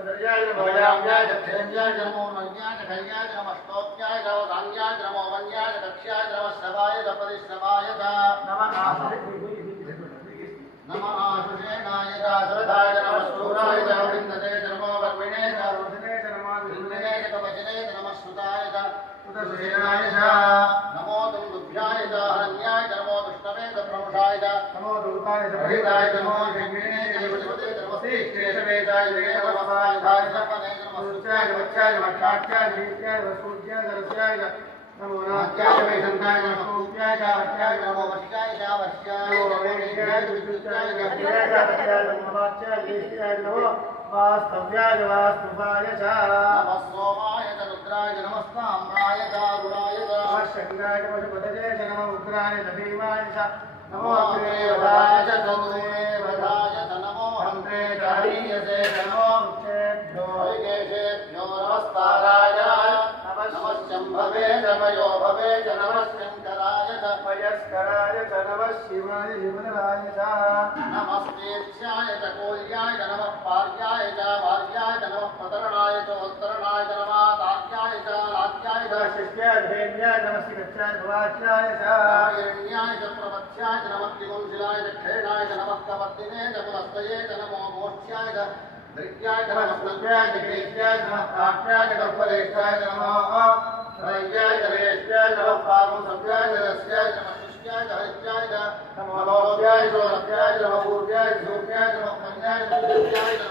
సదర్యాయ నమో యామ్యాయ క్షేమ్యాయ నమో నన్యాయ కళ్యాయ నమో స్తోత్యాయ నమో ధాన్యాయ నమో వన్యాయ దక్ష్యాయ నమో శవాయ పరిశ్రమాయ దేవతాయ ధాయ సపనే నమో సుత్యాయ వచ్చాయ వక్షాఖ్యాయ దీప్యాయ వసూజ్యాయ దరస్యాయ నమో నాత్యాయ వైశంతాయ నమో సూప్యాయ వచ్చాయ నమో వశ్యాయ వశ్యాయ నమో వేణ్యాయ విద్యుత్యాయ గభ్యాయ వచ్చాయ నమో వాచ్యాయ దేశ్యాయ నమో వాస్తవ్యాయ వాస్తుభాయ చ నమః సోమాయ చ రుద్రాయ నమస్తామ్రాయ చ అరుణాయ చ నమః శంకరాయ పశుపతజే చ నమః ఉగ్రాయ చ భీమాయ చ నమో అగ్రే వదాయ చ హరికేశేభ్యో నమస్తారాయ నమః శంభవే చ మయో భవే చ నమః శంకరాయ చ వయస్కరాయ చ నమః శివాయ విమలాయ చ నమస్తేభ్యాయ చ కోల్యాయ చ నమః పార్యాయ చ వార్యాయ చ నమః ప్రతరణాయ చ ఉత్తరణాయ చ నమః తార్యాయ చ లాత్యాయ చ శిష్యాయ ధేన్యాయ నమః శిఖచ్యాయ భవాచ్యాయ చ హిరణ్యాయ చ ప్రవత్యాయ చ నమః త్రిగుంశిలాయ చ క్షేణాయ చ నమః కవర్తినే చ పులస్తయే చ నమో మోక్ష్యాయ చ ధృత్యాయ చ నమః స్తవ్యాయ చ గ్రీష్యాయ చ నమః తాక్షాయ చ గర్భలేష్టాయ చ నమః శ్రయ్యాయ చ వేష్యాయ చ నమః పాపం సవ్యాయ చ రస్యాయ చ నమః శుష్యాయ చ హరిత్యాయ చ నమో లోభ్యాయ చ రభ్యాయ చ నమః ఊర్ధ్యాయ చ సూర్యాయ చ నమః కన్యాయ చ దివ్యాయ చ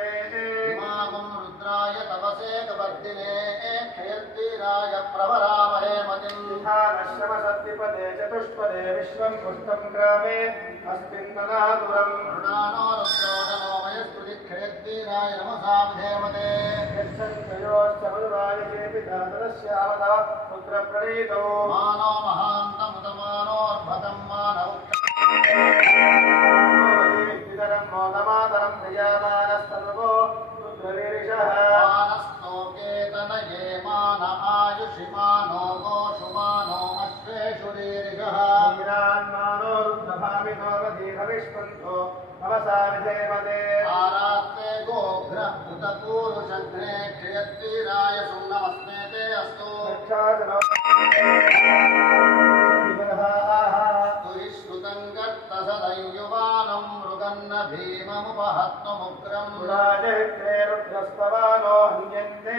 రుద్రాయ తపసే కవర్ధినే క్షయద్వీరాయ ప్రవరామహే మతిం सप्तिपदे चतुष्पदे विश्वं पुष्टं ग्रामे अस्मिन् मनातुरम् मृणानो रुद्रोदनो मयस्कृतिक्षयद्वीराय नमसामधेमते यच्छन्तयोश्च मधुराय चेपि दातरस्यावदा पुत्रप्रणीतौ मानो महान्तमुदमानोर्भतं मानौ विदरं मोदमातरं क्रियामानस्तनुवो रुद्रवीरिषः रधीरविष्पन्तो नमसा विधेमते आरात्ते गोघ्र उतपूरुषघ्ने क्षयद्वीराय सुम्नमस्मे ते अस्तु भीममुपहत्तमुग्रम् गुणाजहित्रे रुद्रस्तवानो हन्यन्ते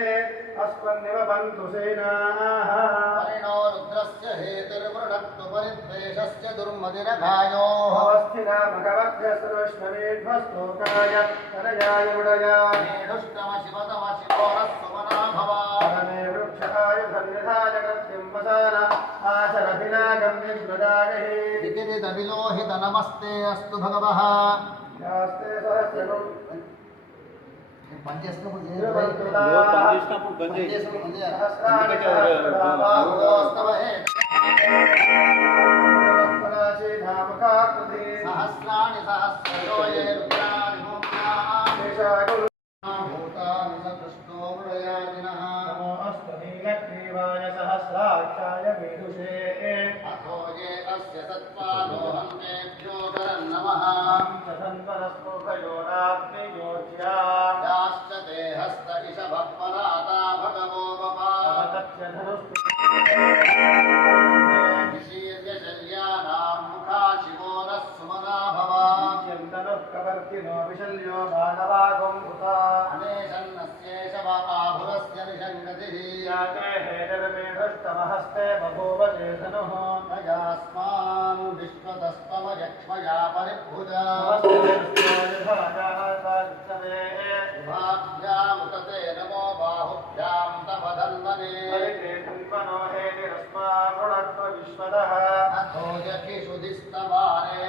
अस्मन्निव बन्धु सेनाः परिणो रुद्रस्य हेतिर्मृणक्तु परिद्वेषस्य दुर्मदिरघायोः अवस्थिना भगवद्भ्यस्तुष्णवेध्वस्तोकाय तनयाय उडया मेढुष्टम शिवतम शिवोरः सुमना भवा परमे वृक्षाय धन्यधाय कृत्यं वसान आचरभिनागं विप्रदागहि विकिरितविलोहित नमस्ते अस्तु भगवः పని చేసినప్పుడు పని చేసినప్పుడు సహస్రాన్ని సహస్ర హేతరమేధస్తమహస్తే బభూవ చేతనుః తయాస్మాన్ విశ్వతస్తమయక్ష్మయా పరిభుజా ఉభాభ్యాముతతే నమో బాహుభ్యాం తపధన్వనే అథో యక్షిషు దిస్తవారే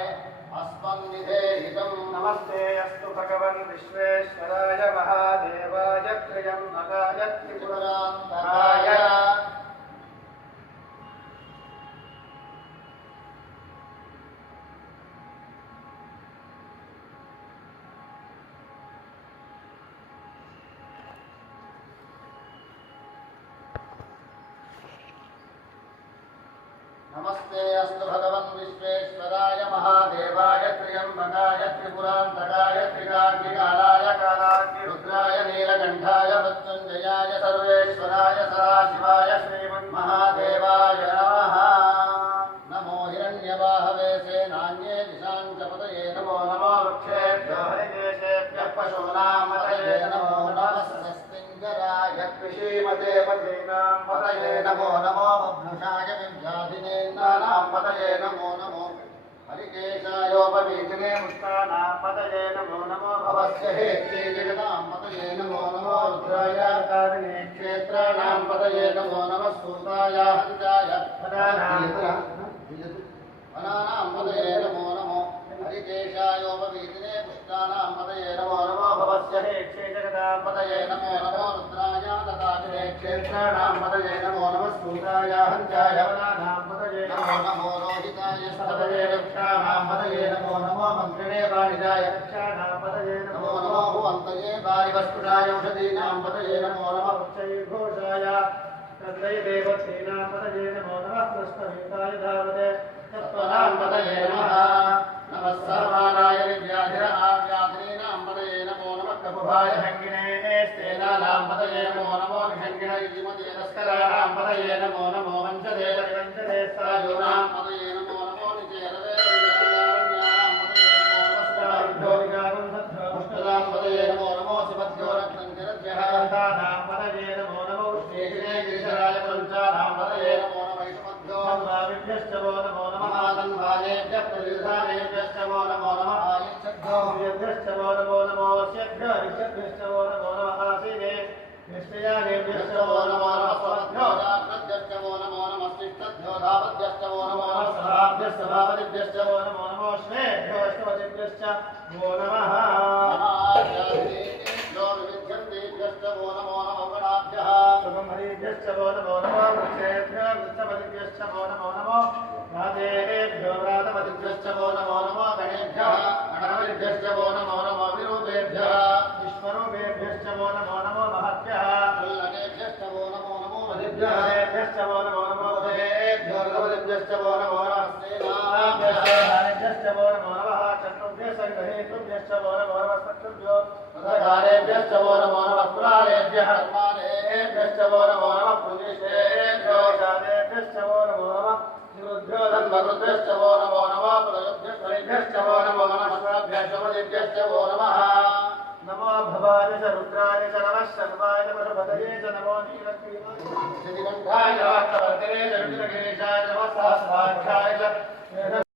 అస్మన్నిధేహితం నమస్తే అస్తు భగవన్ విశ్వేశ్వరాయ మహాదేవాయ త్రయం మగాయ త్రిపురాంతకాయ త్రిపురాంతకాయ నమస్తే అస్తు భగవన్ విశ్వేశ్వరాయ మహాదేవాయ త్ర్యంబకాయ త్రిపురాంతకాయ త్రికాగ్నికాలాయ కాలాగ్ని రుద్రాయ నీలకంఠాయ మృత్యుంజయాయ సర్వేశ్వరాయ సదాశివాయ శ్రీమన్మహాదేవాయ నమః. నమో హిరణ్యవాహవే సేనాన్యే దిశాం చ పతయే నమో సస్తింగరాయ శ్రీమతే పతీనాం పతయే నమో నమో బభ్రుషాయ విభ్యాధినేంద్రాణాం పతయే నమో నమో హరికేశాయోపవీతినే పుష్పానాం పతయే నమో నమో భవస్య హేత్యే జగతాం పతయే నమో నమో రుద్రాయ కారిణే క్షేత్రాణాం పతయే నమో నమః సూతాయ హంతాయ వనానాం పతయే నమో నమో హరికేశాయోపవీతినే పుష్పానాం పతయే నమో నమో భవస్య హేక్షే జగదాం పతయే నమో నమో రుద్రాయ దదాతిరే క్షేత్రాణాం పతయే నమో నమః సూతాయ హంతాయ వనానాం పతయే నమో నమో రోహితాయ సతదే వృక్షాణాం పతయే నమో నమో మంత్రిణే వాణిజాయ రక్షాణాం పతయే నమో నమో భువంతయే వారివస్కుటాయ ఔషధీనాం పతయే నమో నమః ఘోషాయ తద్వై దేవతీనాం పతయే నమో నమః కృష్ణవేతాయ ధావతే. తత్వనాం పతయే నమః. నమః సర్వానాయ విద్యాధిర ఆవ్యాధిరీనాం పతయే నమో నమః పతయే నమో నమో వంశదేవ వంచదే సాయూనాం పతయే నమో నమో విద్యారణ్యానాం పతయే నమో నమః పుష్పదాం పతయే నమో నమో కేశినే గిరిశరాయ పంచానాం నమో నమః నమో నమః నమో నమః నమో నమో నమో నమః ఆసీనే వో నమో నమో నమః నమః స్వభ్యో స్వభ్యో దాత్రద్యశ్చ వో నమో నమః శిష్టద్యో ధావద్యశ్చ వో నమో. సభాభ్యశ్చ సభాపతిభ్యశ్చ వో నమో నమో శ్రేభ్యో అష్టపతిభ్యశ్చ వో నమః నమాధ్యాదేభ్యో వివిధ్యందేభ్యశ్చ వో నమో నమో గణాభ్యః శుభం హరిభ్యశ్చ వో నమో నమో వృక్షేభ్యో వృక్షపతిభ్యశ్చ వో నమో నమో రాజేభ్యో వ్రాతపతిభ్యశ్చ వో నమో నమో గణేభ్యः గణపతిభ్యశ్చ వో నమో నమో విరూపేభ్యः విశ్వరూపేభ్యశ్చ వో నమో గణపతిభ్యశ్చ వో నమో నమః సేనాభ్యశ్చ సేనాభ్యः ధానేభ్యశ్చ వో నమో నమః చతుర్భ్యశ్చ గ్రహేతుభ్యశ్చ వో నమో నమః సకృభ్యో ఉదకారేభ్యశ్చ వో నమో నమః పురారేభ్యः కర్మాణేభ్యశ్చ వో నమో